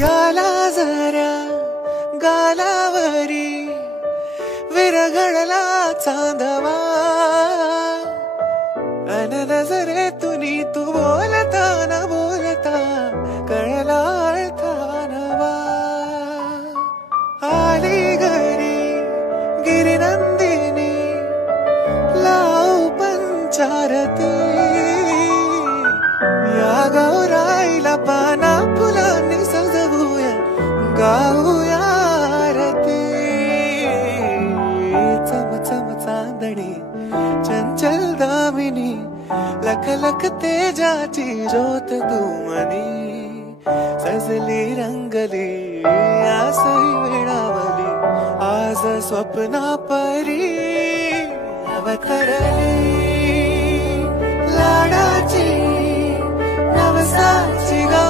याला जरा गालावरी विरघळला चांदवा अन नजरेतुनी तू बोलता न बोलता कळला अर्थानवा आली घरी गिरिनंदिनी लाव पंचारती या गौराईला पाना फुलांनी सजवूया गाऊया आरती चम चम चांदणी चंचल दामिनी लख लख तेजाची ज्योत तू मनी सजली रंगली आसही वेळावली आज स्वप्ना परी अवतरली लाडाची नवसाची गौ